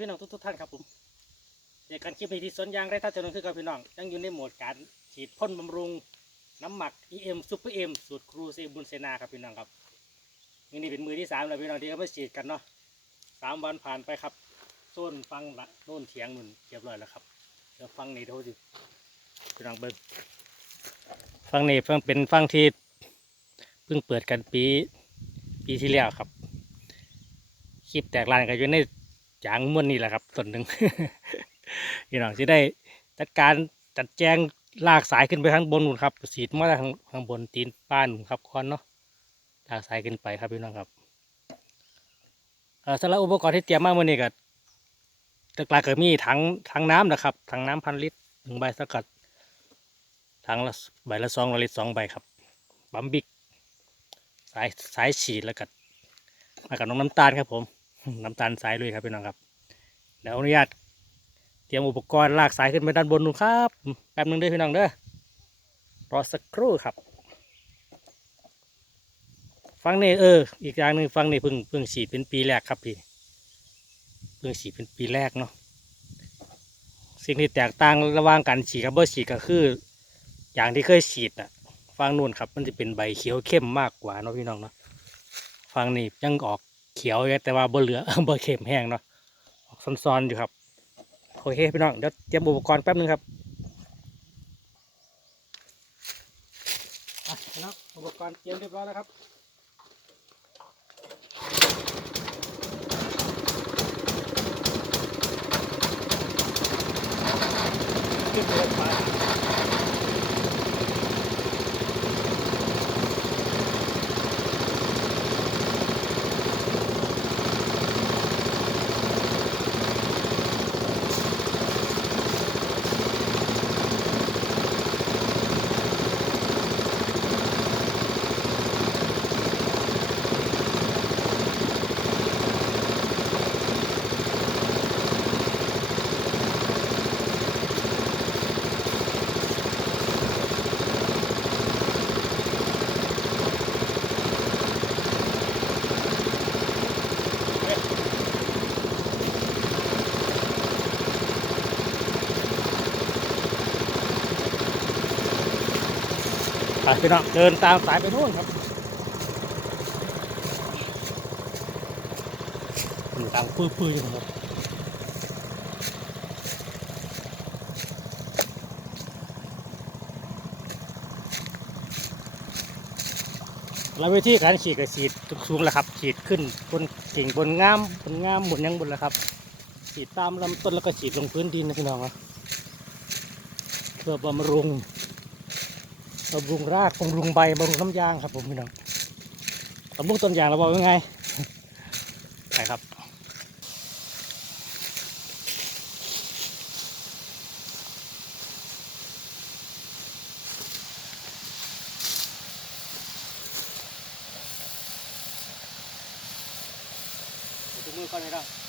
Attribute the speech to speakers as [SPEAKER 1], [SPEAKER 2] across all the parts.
[SPEAKER 1] พี่น้องทุกๆท่านครับผมเจอกันคลิปนี้ที่สวนยางไรท่าเจริญคือกับพี่น้องยังอยู่ในโหมดการฉีดพ่นบำรุง น้ำหมัก EM Super M สูตรครูเซบุนเซนาครับพี่น้องครับนี่นี่เป็นมือที่สามแล้วพี่น้องที่เขามาฉีดกันเนาะสามวันผ่านไปครับโซนฟังละโน่นเถียงนุ่นเรียบร้อยแล้วครับเดี๋ยวฟังนี่ดูสิพี่น้องเบิ้งฟังนี่เพิ่งเป็นฟังที่เพิ่งเปิดกันปีปีที่แล้วครับคลิปแตกลานกันอยู่ใน จางม้วนนี่แหละครับต้นหนึ่งพี่น้องจะได้จัดการจัดแจงลากสายขึ้นไปข้างบนนู่นครับสีดมาทางข้างบนตีนป้านครับคอนเนาะลากสายขึ้นไปครับพี่น้องครับเอ่อสำหรับอุปกรณ์ที่เตรียมมาเมื่อนี้ก็หลักๆก็มีถังถังน้ำนะครับถังน้ำพันลิตรหนึ่งใบสกัดถังละใบละสองลิตรสองใบครับบัมบิกสายสายฉีดแล้วก็มากับน้องน้ำตาลครับผม น้ำตาลสายเลยครับพี่น้องครับเดี๋ยวอนุญาตเตรียมอุปกรณ์ลากสายขึ้นไปด้านบนนู่นครับแป๊บนึงเด้อพี่น้องเด้อรอสักครู่ครับฟังนี่เอออีกอย่างหนึ่งฟังนี่เพิ่งเพิ่งฉีดเป็นปีแรกครับพี่เพิ่งฉีดเป็นปีแรกเนาะสิ่งที่แตกต่างระหว่างการฉีดกับเบอร์ฉีดก็คือ อย่างที่เคยฉีดอะฟังนู่นครับมันจะเป็นใบเขียวเข้มมากกว่าเนาะพี่น้องเนาะฟังนี่ยังออก เขียวแต่ว่าบ่เหลือบ่เข็มแห้งเนาะออกซ้อนๆอยู่ครับโอเคพี่น้องเดี๋ยวเตรียมอุปกรณ์แป๊บนึงครับอะพี่น้องอุปกรณ์เตรียมเรียบร้อยแล้วครับขึ้นไป ไปไปพี่น้องเดินตามสายไปนู่นครับมันดังปื้อๆอยู่ครับแล้ววิธีการฉีดก็ฉีดสูงแหละครับ ฉีดขึ้นบนกิ่งบนง่ามบนง่ามบนยังบนแหละครับ ฉีดตามลำต้นแล้วก็ฉีดลงพื้นดินนะพี่น้องนะเพื่อบำรุง บำรุงรากบำรุงใบบำรุงน้ำยางครับผมพี่น้องบำรุงต้นยางเราบอกยังไงไปครับดูมือก่อนเลยนะ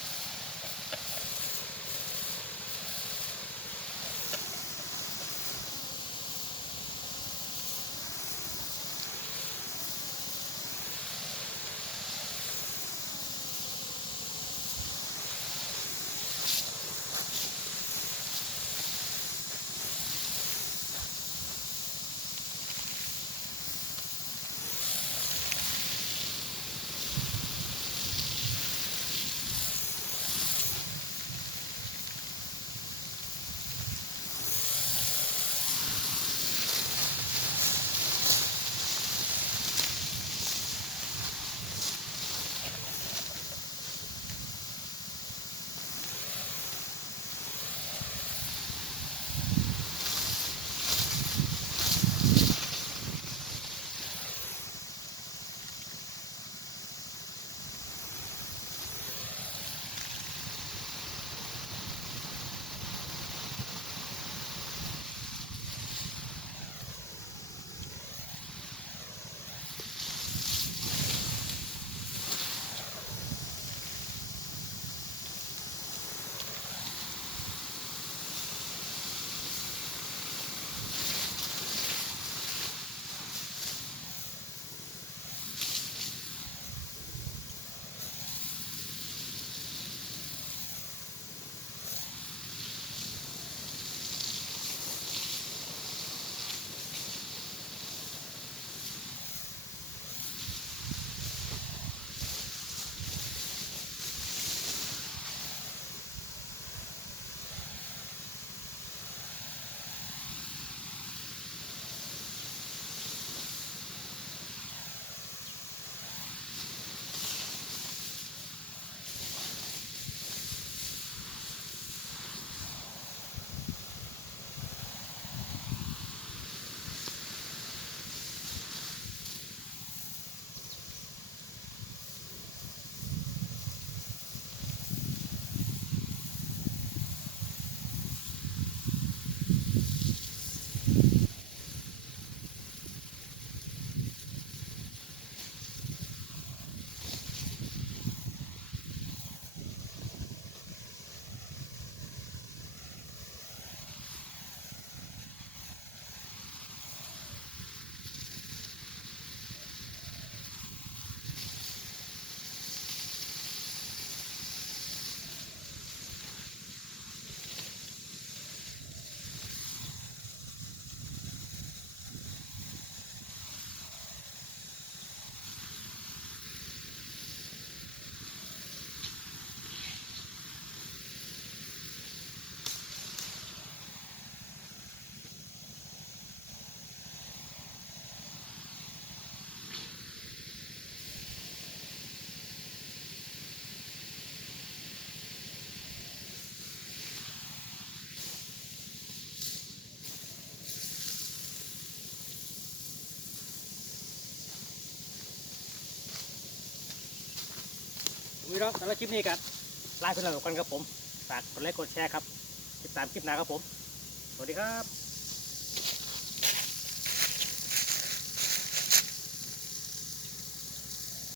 [SPEAKER 1] พี่น้องสำหรับคลิปนี้กันลาไปแล้วกันครับผมฝากกดไลค์กดแชร์ครับติดตามคลิปหน้าครับผม สวัสดีครับ